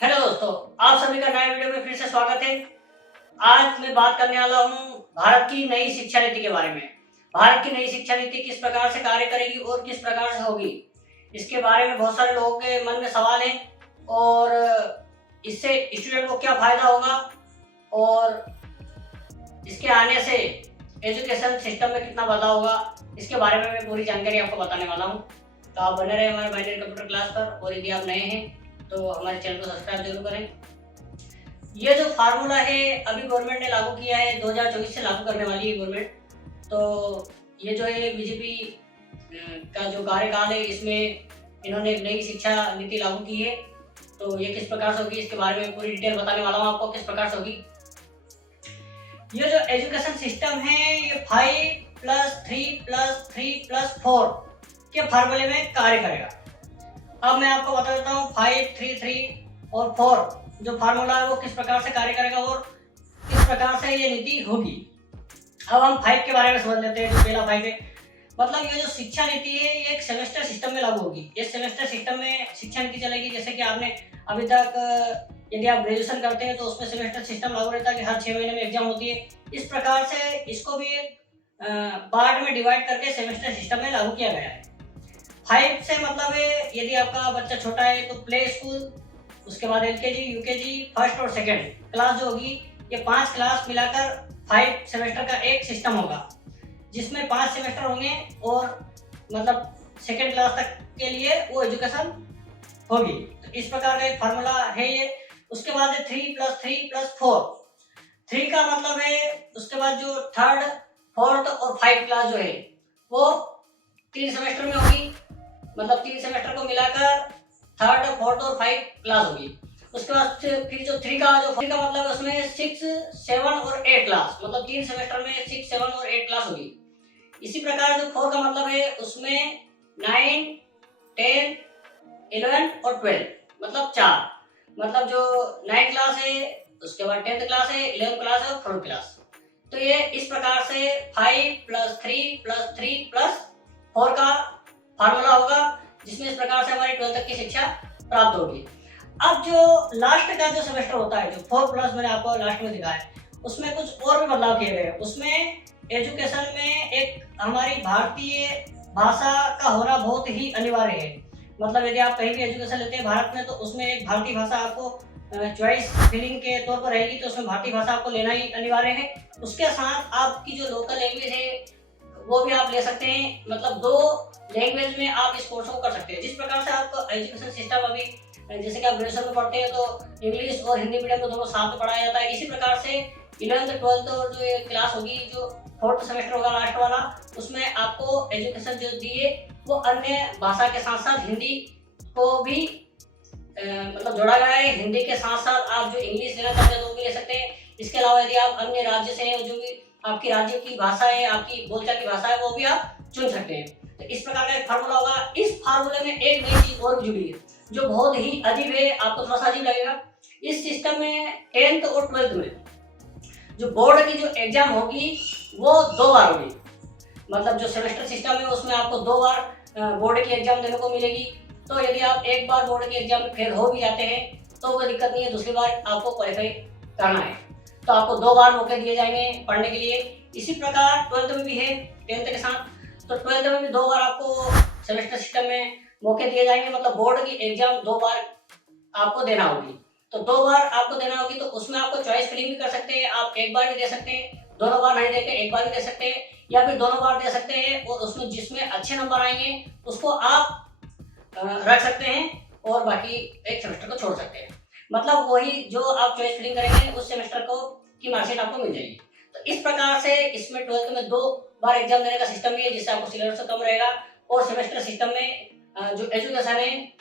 Hello दोस्तों, आप सभी का नए वीडियो में फिर से स्वागत है। आज मैं बात करने वाला हूँ भारत की नई शिक्षा नीति के बारे में। भारत की नई शिक्षा नीति किस प्रकार से कार्य करेगी और किस प्रकार से होगी, इसके बारे में बहुत सारे लोगों के मन में सवाल है। और इससे स्टूडेंट को क्या फायदा होगा और इसके आने से एजुकेशन सिस्टम में कितना बदलाव होगा, इसके बारे में मैं पूरी जानकारी आपको बताने वाला हूँ। तो आप बने रहे हमारे बाइनरी कंप्यूटर क्लास पर, और यदि आप नए हैं तो हमारे चैनल को सब्सक्राइब जरूर करें। ये जो फार्मूला है अभी गवर्नमेंट ने लागू किया है, 2024 से लागू करने वाली है गवर्नमेंट। तो ये जो है बीजेपी का जो कार्यकाल है, इसमें इन्होंने एक नई शिक्षा नीति लागू की है। तो ये किस प्रकार से होगी, इसके बारे में पूरी डिटेल बताने वाला हूँ आपको, किस प्रकार से होगी। ये जो एजुकेशन सिस्टम है, ये 5+3+3+4 के फार्मूले में कार्य करेगा। अब मैं आपको बता देता हूँ 5, 3, 3 और 4 जो फार्मूला है वो किस प्रकार से कार्य करेगा और किस प्रकार से ये नीति होगी। अब हम 5 के बारे में समझ लेते हैं। जो पहला 5 है, मतलब ये जो शिक्षा नीति है ये एक सेमेस्टर सिस्टम में लागू होगी। इस सेमेस्टर सिस्टम में शिक्षा नीति चलेगी। जैसे कि आपने अभी तक यदि आप ग्रेजुएशन करते हैं तो उसमें सेमेस्टर सिस्टम लागू रहता है कि हर 6 महीने में एग्जाम होती है। इस प्रकार से इसको भी पार्ट में डिवाइड करके सेमेस्टर सिस्टम में लागू किया गया है। 5 से मतलब है यदि आपका बच्चा छोटा है तो प्ले स्कूल, उसके बाद एलकेजी, यूकेजी, फर्स्ट और सेकंड क्लास जो होगी, ये 5 क्लास मिलाकर 5 सेमेस्टर का एक सिस्टम होगा, जिसमें 5 सेमेस्टर होंगे और मतलब सेकंड क्लास तक के लिए वो एजुकेशन होगी। तो इस प्रकार का एक फार्मूला है ये। उसके बाद 3+3+4, 3 का मतलब है उसके बाद जो थर्ड, फोर्थ और 5 क्लास जो है वो 3 सेमेस्टर में होगी। मतलब 3 सेमेस्टर को मिलाकर थर्ड, फोर्थ और 5 क्लास होगी। उसके बाद फिर जो 3 का मतलब है उसमें 6, 7 और 8 क्लास, मतलब 3 सेमेस्टर में 6, 7 और 8 क्लास होगी। इसी प्रकार जो 4 का मतलब है उसमें 9, 10, 11 और 12, मतलब 4, मतलब जो 9 क्लास है, उसके बाद 10th क्लास है, 11th क्लास है और 4th क्लास। तो ये इस प्रकार से 5+3+3+4 का फार्मूला होगा, जिसमें इस प्रकार से हमारी 12th तक की शिक्षा प्राप्त होगी। अब जो लास्ट का जो सेमेस्टर होता है, जो 4+ मैंने आपको लास्ट में दिखाया है, उसमें कुछ और भी बदलाव किए गए हैं। उसमें एजुकेशन में एक हमारी भारतीय भाषा का होना बहुत ही अनिवार्य है। मतलब यदि आप कहीं भी एजुकेशन लेते हैं भारत में, तो उसमें एक भारतीय भाषा आपको चॉइस फिलिंग के तौर पर रहेगी, तो उसमें भारतीय भाषा आपको लेना ही अनिवार्य है। उसके साथ आपकी जो लोकल लैंग्वेज है वो भी आप ले सकते हैं। मतलब 2 लैंग्वेज में आप इस कोर्स को कर सकते हैं। जिस प्रकार से आपका एजुकेशन सिस्टम अभी जैसे कि आप ग्रेजुएशन में पढ़ते हैं तो इंग्लिश और हिंदी मीडियम में दोनों साथ में पढ़ाया जाता है, इसी प्रकार से 11th, 12th और जो ये क्लास होगी, जो 4th सेमेस्टर होगा लास्ट वाला, उसमें आपको एजुकेशन जो दिए वो अन्य भाषा के साथ साथ हिंदी को भी मतलब जोड़ा गया है। हिंदी के साथ साथ आप जो इंग्लिश लेना चाहते हैं तो वो भी ले सकते हैं। इसके अलावा यदि आप अन्य राज्य से हैं, जो भी आपकी राज्य की भाषा है, आपकी बोलचाल की भाषा है, वो भी आप चुन सकते हैं। तो इस प्रकार का एक फार्मूला होगा। इस फार्मूले में एक नई चीज और भी जुड़ी है जो बहुत ही अजीब है, आपको थोड़ा सा अजीब लगेगा। इस सिस्टम में 10th और 12th में जो बोर्ड की जो एग्जाम होगी वो 2 बार होगी। मतलब जो सेमेस्टर सिस्टम है उसमें आपको 2 बार बोर्ड की एग्जाम देने को मिलेगी। तो यदि आप एक बार बोर्ड के एग्जाम में फेल हो भी जाते हैं तो कोई दिक्कत नहीं है, दूसरी बार आपको क्वालिफाई करना है। तो आपको 2 बार मौके दिए जाएंगे पढ़ने के लिए। इसी प्रकार 12th में भी है 10th के साथ। तो 12th में भी 2 बार आपको सेमेस्टर सिस्टम में मौके दिए जाएंगे। मतलब बोर्ड की एग्जाम 2 बार आपको देना होगी। तो 2 बार आपको देना होगी, तो उसमें आपको चॉइस फिलिंग भी कर सकते हैं। आप एक बार भी दे सकते हैं, दोनों बार नहीं देके एक बार भी दे सकते हैं, या फिर दोनों बार दे सकते हैं और उसमें जिसमें अच्छे नंबर आएंगे उसको आप रख सकते हैं और बाकी एक सेमेस्टर को छोड़ सकते हैं। मतलब वही जो आप चॉइस फिलिंग करेंगे उस सेमेस्टर को की मार्कशीट आपको मिल जाएगी। तो इस प्रकार से इसमें 12th में 2 बार एग्जाम देने का सिस्टम भी है, जिससे आपको सिलेबस कम रहेगा। और सेमेस्टर सिस्टम में जो एजुकेशन है,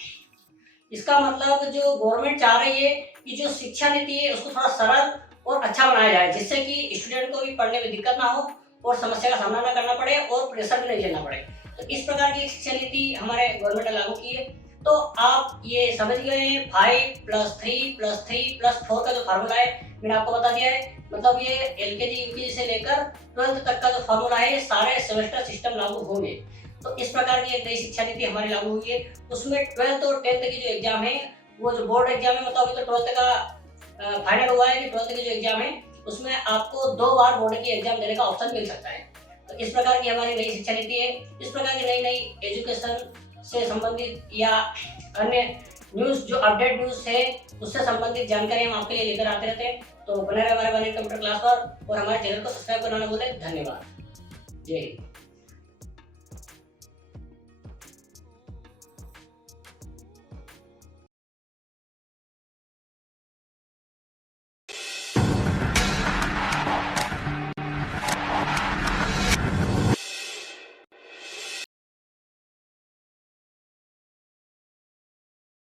इसका मतलब जो गवर्नमेंट चाह रही है कि जो शिक्षा नीति है उसको थोड़ा सरल और अच्छा बनाया जाए, जिससे कि स्टूडेंट को भी पढ़ने में दिक्कत ना हो और समस्या का सामना ना करना पड़े और प्रेशर भी नहीं झेलना पड़े। तो इस प्रकार की शिक्षा नीति हमारे गवर्नमेंट ने लागू की है। तो आप ये समझ गए हैं 5+3+3+4 का जो फार्मूला है मैंने आपको बता दिया है। मतलब ये एलकेजी यूकेजी से लेकर 12th तक का जो फार्मूला है ये सारे सेमेस्टर सिस्टम लागू होंगे। तो इस प्रकार की एक नई शिक्षा नीति हमारी लागू हुई है। उसमें 12th और 10th की जो एग्जाम है वो जो बोर्ड एग्जाम है, मतलब अभी तो 12th का फाइनल हुआ है कि 12th की जो एग्जाम है उसमें आपको 2 बार बोर्ड की एग्जाम देने का ऑप्शन मिल सकता है। तो इस प्रकार की हमारी नई शिक्षा नीति है। इस प्रकार की नई नई एजुकेशन से संबंधित या अन्य न्यूज़ जो अपडेट न्यूज़ है उससे संबंधित जानकारी हम आपके लिए लेकर आते रहते हैं। तो बने रहे हमारे कंप्यूटर क्लास पर और हमारे चैनल को सब्सक्राइब करना ना भूलें। धन्यवाद। जय हिंद।